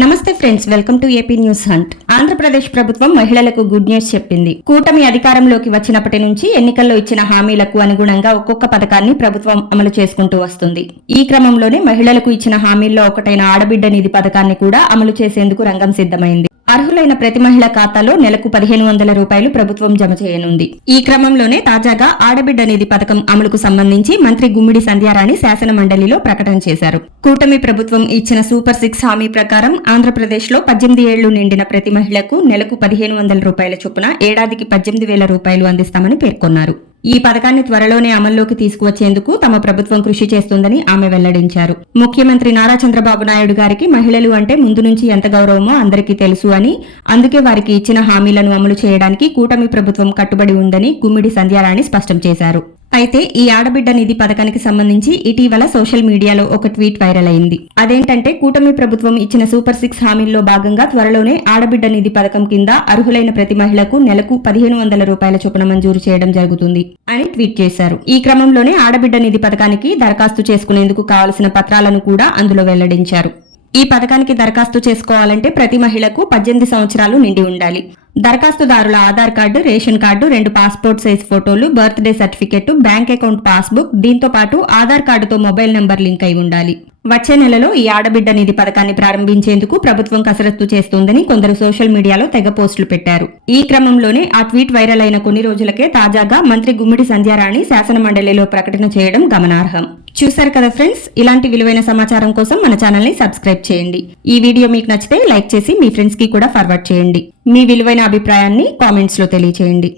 నమస్తే friends, welcome to AP news hunt. Andhra Pradesh ప్రభుత్వం మహిళలకు గుడ్ న్యూస్ చెప్పింది. కూటమి అధికారంలోకి వచ్చినప్పటి నుంచి ఎన్నికల్లో ఇచ్చిన హామీలకు అనుగుణంగా ఒక్కొక్క పథకాన్ని ప్రభుత్వం అమలు చేసుకుంటూ వస్తుంది. ఈ క్రమంలోనే మహిళలకు ఇచ్చిన హామీల్లో ఒకటైన ఆడబిడ్డ నిధి పథకాన్ని కూడా అమలు చేసేందుకు రంగం సిద్ధమైంది. అర్హులైన ప్రతి మహిళ ఖాతాలో నెలకు 1500 రూపాయలు ప్రభుత్వం జమ చేయనుంది. ఈ క్రమంలోనే తాజాగా ఆడబిడ్డ నిధి పథకం అమలుకు సంబంధించి మంత్రి గుమ్మిడి సంధ్యారాణి శాసన మండలిలో ప్రకటన చేశారు. కూటమి ప్రభుత్వం ఇచ్చిన సూపర్ 6 హామీ ప్రకారం ఆంధ్రప్రదేశ్ లో 18 ఏళ్లు నిండిన ప్రతి మహిళకు నెలకు 1500 రూపాయల చొప్పున ఏడాదికి 18,000 రూపాయలు అందిస్తామని పేర్కొన్నారు. ఈ పథకాన్ని త్వరలోనే అమల్లోకి తీసుకువచ్చేందుకు తమ ప్రభుత్వం కృషి చేస్తుందని ఆమె వెల్లడించారు. ముఖ్యమంత్రి నారా చంద్రబాబు నాయుడు గారికి మహిళలు అంటే ముందు నుంచి ఎంత గౌరవమో అందరికీ తెలుసు అని, అందుకే వారికి ఇచ్చిన హామీలను అమలు చేయడానికి కూటమి ప్రభుత్వం కట్టుబడి ఉందని గుమ్మిడి సంధ్యారాణి స్పష్టం చేశారు. అయితే ఈ ఆడబిడ్డ నిధి పథకానికి సంబంధించి ఇటీవల సోషల్ మీడియాలో ఒక ట్వీట్ వైరల్ అయింది. అదేంటంటే కూటమి ప్రభుత్వం ఇచ్చిన సూపర్ 6 హామీల్లో భాగంగా త్వరలోనే ఆడబిడ్డ నిధి పథకం కింద అర్హులైన ప్రతి మహిళకు నెలకు 1500 రూపాయల చొప్పున మంజూరు చేయడం జరుగుతుంది అని ట్వీట్ చేశారు. ఈ క్రమంలోనే ఆడబిడ్డ నిధి పథకానికి దరఖాస్తు చేసుకునేందుకు కావలసిన పత్రాలను కూడా అందులో వెల్లడించారు. ఈ పథకానికి దరఖాస్తు చేసుకోవాలంటే ప్రతి మహిళకు 18 సంవత్సరాలు నిండి ఉండాలి. దరఖాస్తుదారుల Aadhaar card, ration card, 2 passport size ఫోటోలు, birthday certificate, bank account passbook, దీంతో పాటు ఆధార్ కార్డుతో మొబైల్ నంబర్ లింక్ అయి ఉండాలి. వచ్చే నెలలో ఈ ఆడబిడ్డ నిధి పథకాన్ని ప్రారంభించేందుకు ప్రభుత్వం కసరత్తు చేస్తోందని కొందరు సోషల్ మీడియాలో తెగ పోస్టులు పెట్టారు. ఈ క్రమంలోనే ఆ ట్వీట్ వైరల్ అయిన కొన్ని రోజులకే తాజాగా మంత్రి గుమ్మిడి సంధ్యారాణి శాసన మండలిలో ప్రకటన చేయడం గమనార్హం. చూశారు కదా ఫ్రెండ్స్, ఇలాంటి విలువైన సమాచారం కోసం మన ఛానల్ ని సబ్స్క్రైబ్ చేయండి. ఈ వీడియో మీకు నచ్చితే లైక్ చేసి మీ ఫ్రెండ్స్ కి కూడా ఫార్వర్డ్ చేయండి. మీ విలువైన అభిప్రాయాన్ని కామెంట్స్ లో తెలియచేయండి.